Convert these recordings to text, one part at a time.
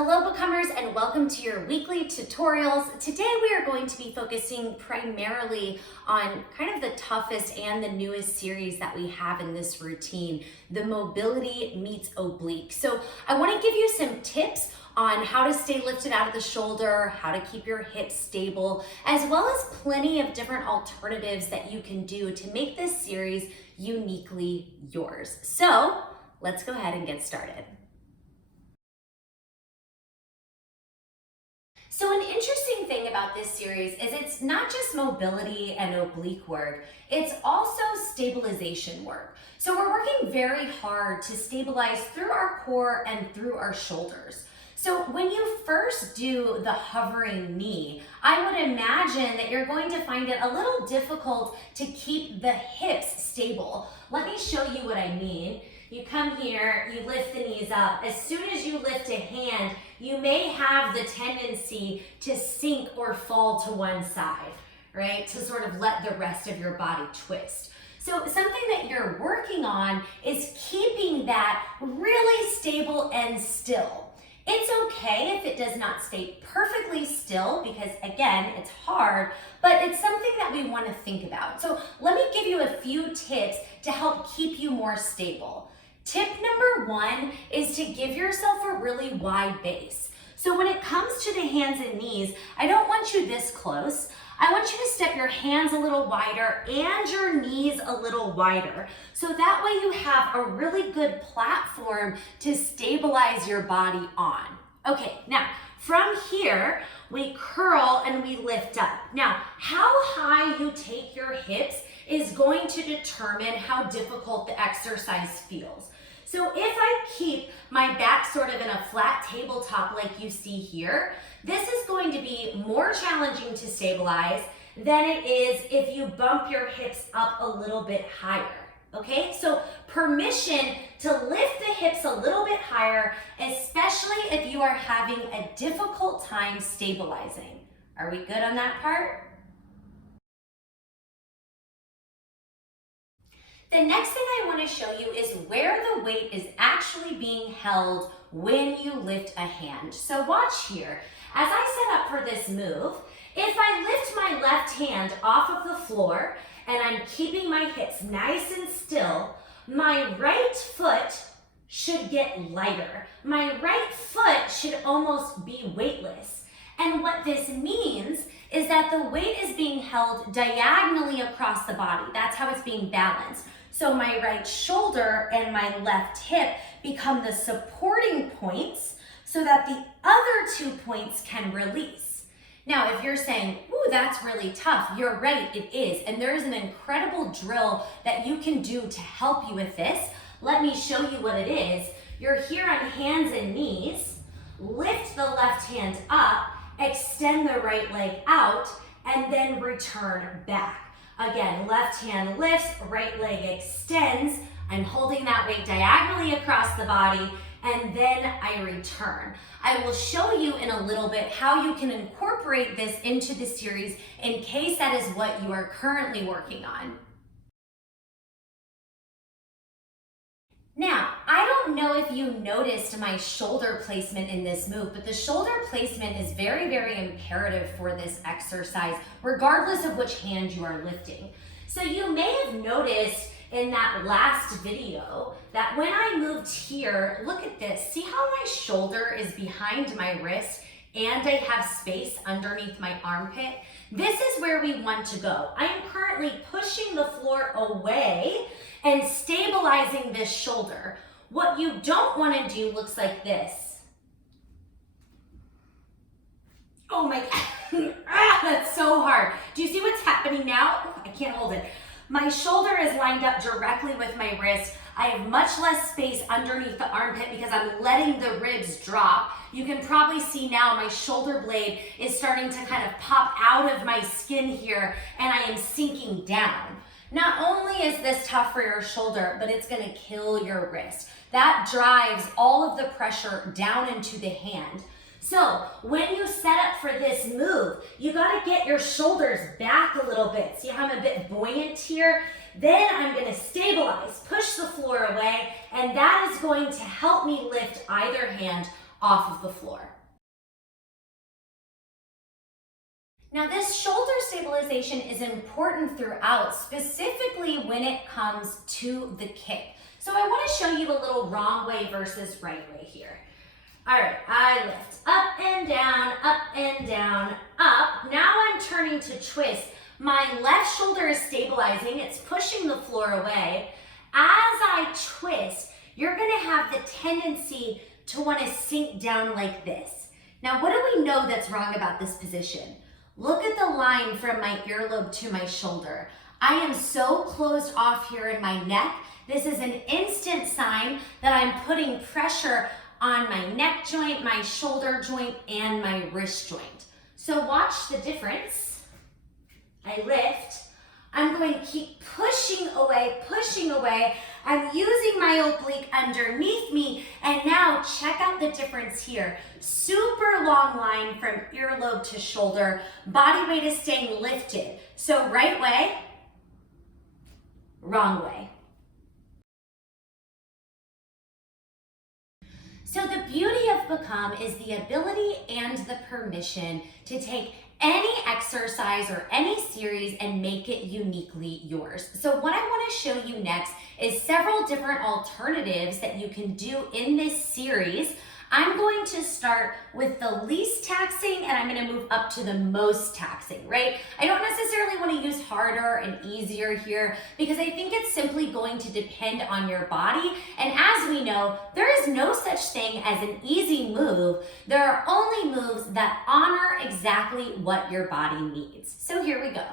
Hello becomers, and welcome to your weekly tutorials. Today we are going to be focusing primarily on kind of the toughest and the newest series that we have in this routine, the mobility meets oblique. So I want to give you some tips on how to stay lifted out of the shoulder, how to keep your hips stable, as well as plenty of different alternatives that you can do to make this series uniquely yours. So let's go ahead and get started. So an interesting thing about this series is it's not just mobility and oblique work, it's also stabilization work. So we're working very hard to stabilize through our core and through our shoulders. So when you first do the hovering knee, I would imagine that you're going to find it a little difficult to keep the hips stable. Let me show you what I mean. You come here, you lift the knees up. As soon as you lift a hand, you may have the tendency to sink or fall to one side, right? To sort of let the rest of your body twist. So something that you're working on is keeping that really stable and still. It's okay if it does not stay perfectly still because, again, it's hard, but it's something that we want to think about. So let me give you a few tips to help keep you more stable. Tip number one is to give yourself a really wide base. So when it comes to the hands and knees, I don't want you this close. I want you to step your hands a little wider and your knees a little wider. So that way you have a really good platform to stabilize your body on. Okay, now from here, we curl and we lift up. Now, how high you take your hips is going to determine how difficult the exercise feels. So if I keep my back sort of in a flat tabletop like you see here, this is going to be more challenging to stabilize than it is if you bump your hips up a little bit higher, okay? So permission to lift the hips a little bit higher, especially if you are having a difficult time stabilizing. Are we good on that part? The next thing I want to show you is where the weight is actually being held when you lift a hand. So watch here. As I set up for this move, if I lift my left hand off of the floor and I'm keeping my hips nice and still, my right foot should get lighter. My right foot should almost be weightless. And what this means is that the weight is being held diagonally across the body. That's how it's being balanced. So my right shoulder and my left hip become the supporting points so that the other 2 points can release. Now, if you're saying, ooh, that's really tough, you're right, it is. And there's an incredible drill that you can do to help you with this. Let me show you what it is. You're here on hands and knees, lift the left hand up, extend the right leg out, and then return back. Again, left hand lifts, right leg extends. I'm holding that weight diagonally across the body, and then I return. I will show you in a little bit how you can incorporate this into the series in case that is what you are currently working on. Now, I don't know if you noticed my shoulder placement in this move, but the shoulder placement is very, very imperative for this exercise, regardless of which hand you are lifting. So you may have noticed in that last video that when I moved here, look at this, see how my shoulder is behind my wrist and I have space underneath my armpit? This is where we want to go. I am currently pushing the floor away and stabilizing this shoulder. What you don't want to do looks like this. Oh my God, that's so hard. Do you see what's happening now? I can't hold it. My shoulder is lined up directly with my wrist. I have much less space underneath the armpit because I'm letting the ribs drop. You can probably see now my shoulder blade is starting to kind of pop out of my skin here and I am sinking down. Not only is this tough for your shoulder, but it's gonna kill your wrist. That drives all of the pressure down into the hand. So when you set up for this move, you gotta get your shoulders back a little bit. See how I'm a bit buoyant here? Then I'm gonna stabilize, push the floor away, and that is going to help me lift either hand off of the floor. Now, this shoulder stabilization is important throughout, specifically when it comes to the kick. So I want to show you a little wrong way versus right way here. All right, I lift up and down, up. Now I'm turning to twist. My left shoulder is stabilizing. It's pushing the floor away. As I twist, you're going to have the tendency to want to sink down like this. Now, what do we know that's wrong about this position? Look at the line from my earlobe to my shoulder. I am so closed off here in my neck. This is an instant sign that I'm putting pressure on my neck joint, my shoulder joint, and my wrist joint. So watch the difference. I lift. I'm going to keep pushing away. I'm using my oblique underneath me, and now check out the difference here. Super long line from earlobe to shoulder. Body weight is staying lifted. So right way, wrong way. So the beauty of Become is the ability and the permission to take any exercise or any series and make it uniquely yours. So what I want to show you next is several different alternatives that you can do in this series. I'm going to start with the least taxing and I'm going to move up to the most taxing, right? I don't necessarily want to use harder and easier here because I think it's simply going to depend on your body. And as we know, there is no such thing as an easy move. There are only moves that honor exactly what your body needs. So here we go.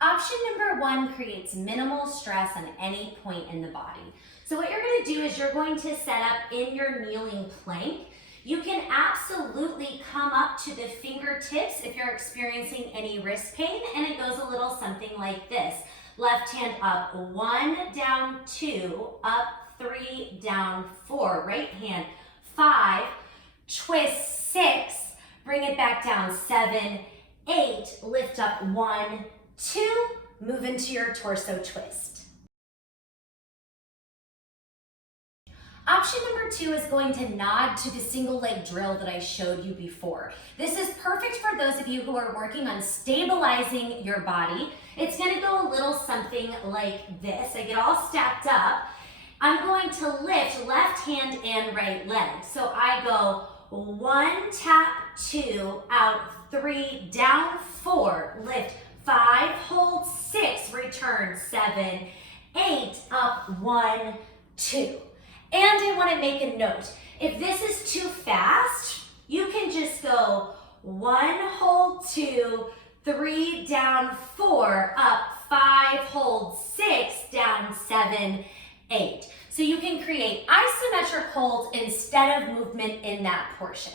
Option number one creates minimal stress on any point in the body. So what you're going to do is you're going to set up in your kneeling plank. You can absolutely come up to the fingertips if you're experiencing any wrist pain, and it goes a little something like this. Left hand up, 1, down 2, up 3, down 4. Right hand, 5, twist 6, bring it back down, 7, 8, lift up 1, 2, move into your torso twist. Option number 2 is going to nod to the single leg drill that I showed you before. This is perfect for those of you who are working on stabilizing your body. It's going to go a little something like this. I get all stacked up. I'm going to lift left hand and right leg. So I go 1, tap, 2, out, 3, down, 4, lift, 5, hold, 6, return, 7, 8, up, 1, 2. And I want to make a note. If this is too fast, you can just go 1, hold, 2, 3, down, 4, up, 5, hold, 6, down, 7, 8. So you can create isometric holds instead of movement in that portion.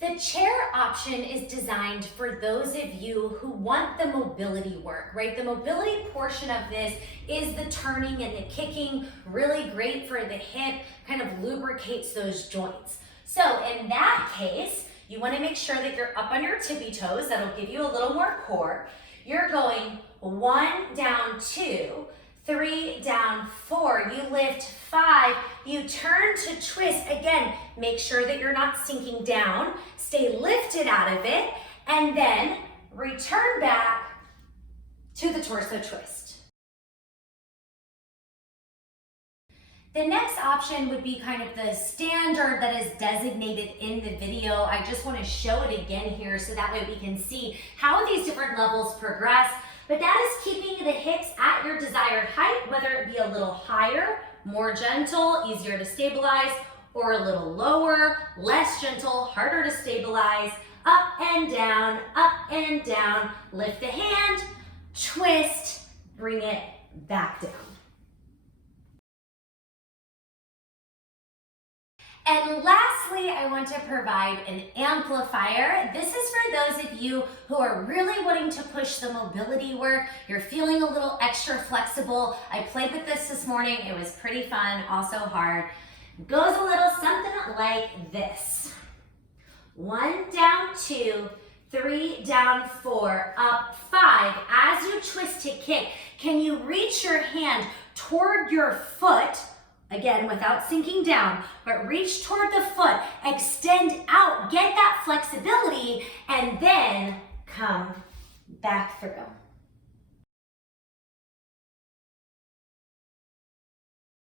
The chair option is designed for those of you who want the mobility work, right? The mobility portion of this is the turning and the kicking, really great for the hip, kind of lubricates those joints. So in that case, you want to make sure that you're up on your tippy toes. That'll give you a little more core. You're going 1, down, 2, 3, down, 4, you lift 5, you turn to twist. Again, make sure that you're not sinking down, stay lifted out of it, and then return back to the torso twist. The next option would be kind of the standard that is designated in the video. I just want to show it again here so that way we can see how these different levels progress. But that is keeping the hips at your desired height, whether it be a little higher, more gentle, easier to stabilize, or a little lower, less gentle, harder to stabilize, up and down, lift the hand, twist, bring it back down. And lastly, I want to provide an amplifier. This is for those of you who are really wanting to push the mobility work. You're feeling a little extra flexible. I played with this morning. It was pretty fun, also hard. Goes a little something like this. 1, down, 2, 3, down, 4, up, 5. As you twist to kick, can you reach your hand toward your foot, again, without sinking down, but reach toward the foot, extend out, get that flexibility, and then come back through.